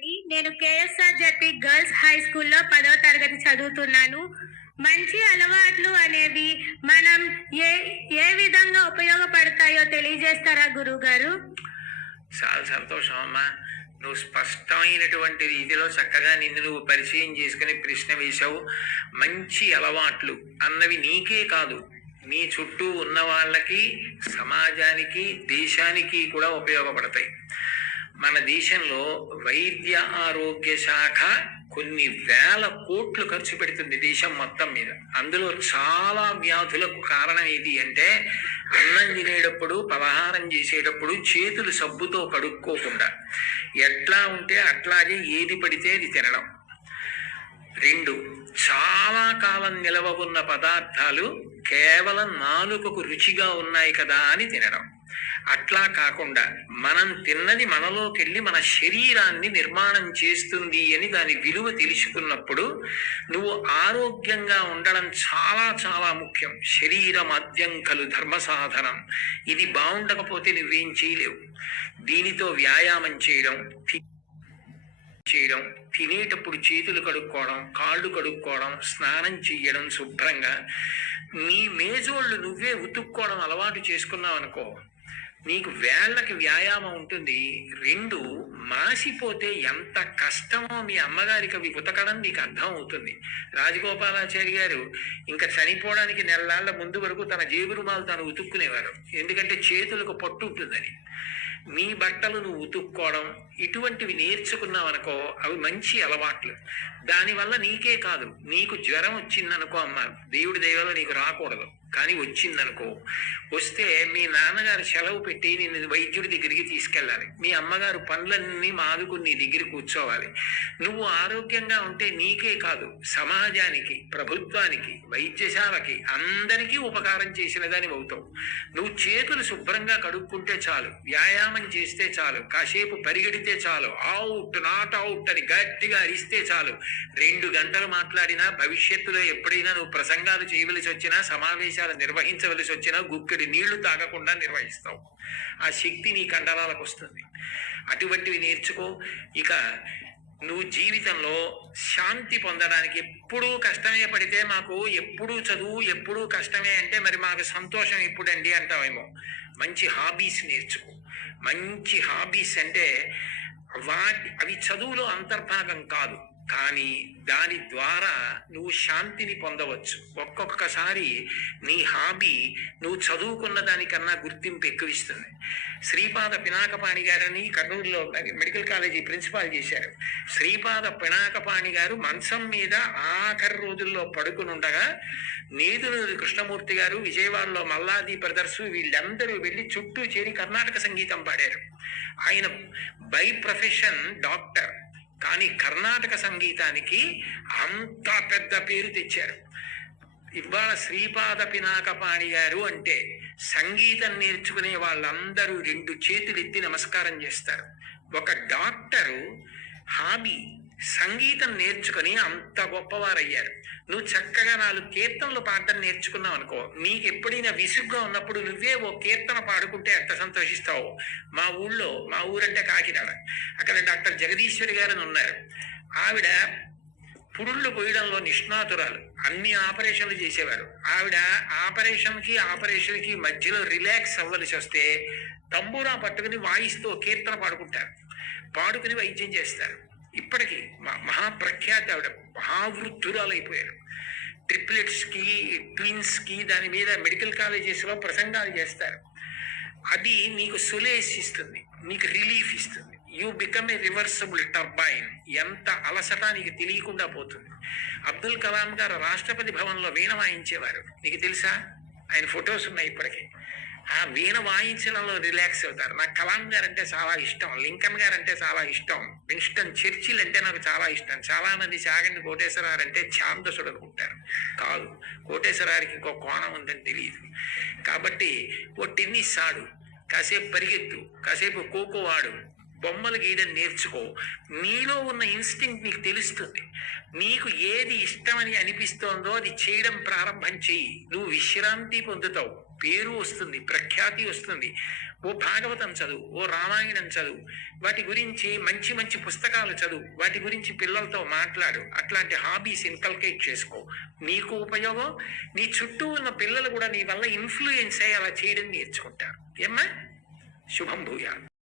రాణి. నేను KSR ZP girls high స్కూల్లో 10వ తరగతి చదువుతున్నాను. మంచి అలవాట్లు అనేవి మనం ఏ ఏ విధంగా ఉపయోగపడతాయో తెలియజేస్తారా గురువు గారు? చాలా సంతోషం అమ్మా. నువ్వు స్పష్టమైనటువంటి రీతిలో చక్కగా నిన్ను నువ్వు పరిచయం చేసుకుని ప్రశ్న వేశావు. మంచి అలవాట్లు అన్నవి నీకే కాదు, నీ చుట్టూ ఉన్న వాళ్ళకి, సమాజానికి, దేశానికి కూడా ఉపయోగపడతాయి. మన దేశంలో వైద్య ఆరోగ్య శాఖ కొన్ని వేల కోట్లు ఖర్చు పెడుతుంది దేశం మొత్తం మీద. అందులో చాలా వ్యాధులకు కారణం ఏది అంటే, అన్నం తినేటప్పుడు, పలహారం చేసేటప్పుడు చేతులు సబ్బుతో కడుక్కోకుండా ఎట్లా ఉంటే అట్లాగే ఏది పడితే అది తినడం. 2, చాలా కాలం నిలవ ఉన్న పదార్థాలు కేవలం నాలుకకు రుచిగా ఉన్నాయి కదా అని తినడం. అట్లా కాకుండా మనం తిన్నది మనలోకెళ్ళి మన శరీరాన్ని నిర్మాణం చేస్తుంది అని దాని విలువ తెలుసుకున్నప్పుడు నువ్వు ఆరోగ్యంగా ఉండడం చాలా చాలా ముఖ్యం. శరీరమాద్యం ఖలు ధర్మ సాధనం. ఇది బాగుండకపోతే నువ్వేం చేయలేవు. దీనితో వ్యాయామం చేయడం, తినేటప్పుడు చేతులు కడుక్కోవడం, కాళ్ళు కడుక్కోవడం, స్నానం చేయడం శుభ్రంగా, నీ మేజోళ్ళు నువ్వే ఉతుక్కోవడం అలవాటు చేసుకున్నావు అనుకో, నీకు వేళ్ళకి వ్యాయామం ఉంటుంది. 2, మాసిపోతే ఎంత కష్టమో మీ అమ్మగారికి అవి ఉతకడం నీకు అర్థం అవుతుంది. రాజగోపాలాచారి గారు ఇంకా చనిపోవడానికి నెలల ముందు వరకు తన జేబు రుమాలు తాను ఉతుక్కునేవారు. ఎందుకంటే చేతులకు పట్టు ఉంటుందని. నీ బట్టలు నువ్వు ఉతుక్కోవడం ఇటువంటివి నేర్చుకున్నావు అనుకో, అవి మంచి అలవాట్లు. దానివల్ల నీకే కాదు, నీకు జ్వరం వచ్చిందనుకో అమ్మ, దేవుడి దయవల్ల నీకు రాకూడదు, కానీ వచ్చిందనుకో, వస్తే మీ నాన్నగారు సెలవు పెట్టి నిన్ను వైద్యుడి దగ్గరికి తీసుకెళ్ళాలి. మీ అమ్మగారు పనులన్నీ మాదుకుని నీ దగ్గర కూర్చోవాలి. నువ్వు ఆరోగ్యంగా ఉంటే నీకే కాదు, సమాజానికి, ప్రభుత్వానికి, వైద్యశాలకి, అందరికీ ఉపకారం చేసిన దాని అవుతావు. నువ్వు చేతులు శుభ్రంగా కడుక్కుంటే చాలు, వ్యాయామం చేస్తే చాలు, కాసేపు పరిగెడితే చాలు, అవుట్ నాట్ అవుట్ అని గట్టిగా అరిస్తే చాలు, 2 గంటలు మాట్లాడినా, భవిష్యత్తులో ఎప్పుడైనా నువ్వు ప్రసంగాలు చేయవలసి వచ్చినా, సమావేశాలు నిర్వహించవలసి వచ్చినా గుక్కెడి నీళ్లు తాగకుండా నిర్వహిస్తావు. ఆ శక్తి నీ కండరాలకు వస్తుంది. అటువంటివి నేర్చుకో. ఇక నువ్వు జీవితంలో శాంతి పొందడానికి ఎప్పుడూ కష్టమే పడితే, మాకు ఎప్పుడూ చదువు ఎప్పుడూ కష్టమే అంటే మరి మాకు సంతోషం ఎప్పుడండి అంటావేమో. మంచి హాబీస్ నేర్చుకో. మంచి హాబీస్ అంటే అవి చదువులో అంతర్భాగం కాదు, కానీ దాని ద్వారా నువ్వు శాంతిని పొందవచ్చు. ఒక్కొక్కసారి నీ హాబీ నువ్వు చదువుకున్న దానికన్నా గుర్తింపు ఎక్కువిస్తుంది. శ్రీపాద పినాకపాణి గారని కర్నూలులో మెడికల్ కాలేజీ ప్రిన్సిపాల్ చేశారు. శ్రీపాద పినాకపాణి గారు మంచం మీద ఆఖరి రోజుల్లో పడుకుని ఉండగా నేదునూరి కృష్ణమూర్తి గారు, విజయవాడలో మల్లాది బ్రదర్స్, వీళ్ళందరూ వెళ్ళి చుట్టూ చేరి కర్ణాటక సంగీతం పాడారు. ఆయన బై ప్రొఫెషన్ డాక్టర్, కానీ కర్ణాటక సంగీతానికి అంత పెద్ద పేరు తెచ్చారు. ఇవాళ శ్రీపాద పినాకపాణి గారు అంటే సంగీతం నేర్చుకునే వాళ్ళందరూ 2 చేతులు ఎత్తి నమస్కారం చేస్తారు. ఒక డాక్టరు హాబీ సంగీతం నేర్చుకుని అంత గొప్పవారయ్యారు. నువ్వు చక్కగా 4 కీర్తనలు పాడడం నేర్చుకున్నావు అనుకో, నీకు ఎప్పుడైనా విసుగ్గా ఉన్నప్పుడు నువ్వే ఓ కీర్తన పాడుకుంటే ఎంత సంతోషిస్తావు. మా ఊరంటే కాకినాడ, అక్కడ డాక్టర్ జగదీశ్వరి గారు ఉన్నారు. ఆవిడ పురుళ్ళు పోయడంలో నిష్ణాతురాలు, అన్ని ఆపరేషన్లు చేసేవారు. ఆవిడ ఆపరేషన్కి మధ్యలో రిలాక్స్ అవ్వలసి వస్తే తంబూరా పట్టుకుని వాయిస్తూ కీర్తన పాడుకుని వైద్యం చేస్తారు. ఇప్పటికీ మహాప్రఖ్యాతి. ఆవిడ మహావృద్ధురాలైపోయారు. ట్రిప్లెట్స్కి, ట్విన్స్కి దాని మీద మెడికల్ కాలేజెస్లో ప్రసంగాలు చేస్తారు. అది నీకు సొలేస్ ఇస్తుంది, నీకు రిలీఫ్ ఇస్తుంది. You become a reversible turbine. ఎంత అలసట నీకు తెలియకుండా పోతుంది. అబ్దుల్ కలాం గారు రాష్ట్రపతి భవన్లో వీణ వాయించేవారు, నీకు తెలుసా? ఆయన ఫొటోస్ ఉన్నాయి ఇప్పటికీ. ఆ వీణ వాయించడంలో రిలాక్స్ అవుతారు. నాకు కలాం గారు అంటే చాలా ఇష్టం, లింకన్ గారు అంటే చాలా ఇష్టం, విన్స్టన్ చర్చిల్ అంటే నాకు చాలా ఇష్టం. చాలా మంది చాగంటి కోటేశ్వరరావు అంటే ఛాందసుడు అనుకుంటారు. కాదు, కోటేశ్వరరావుకి ఇంకో కోణం ఉందని తెలియదు. కాబట్టి ఓ టెన్నిస్ ఆడు, కాసేపు పరిగెత్తు, కాసేపు ఖోఖో ఆడు, బొమ్మలు గీయడం నేర్చుకో. నీలో ఉన్న ఇన్స్టింక్ట్ నీకు తెలుస్తుంది. నీకు ఏది ఇష్టమని అనిపిస్తోందో అది చేయడం ప్రారంభం చెయ్యి. నువ్వు విశ్రాంతి పొందుతావు. పేరు వస్తుంది, ప్రఖ్యాతి వస్తుంది. ఓ భాగవతం చదువు, ఓ రామాయణం చదువు, వాటి గురించి మంచి మంచి పుస్తకాలు చదువు, వాటి గురించి పిల్లలతో మాట్లాడు. అట్లాంటి హాబీస్ ఇన్కల్కేట్ చేసుకో. నీకు ఉపయోగం, నీ చుట్టూ ఉన్న పిల్లలు కూడా నీ వల్ల ఇన్ఫ్లుయెన్స్ అయ్యి అలా చేయడం నేర్చుకుంటారు. ఏమ్మా? శుభం భూయా.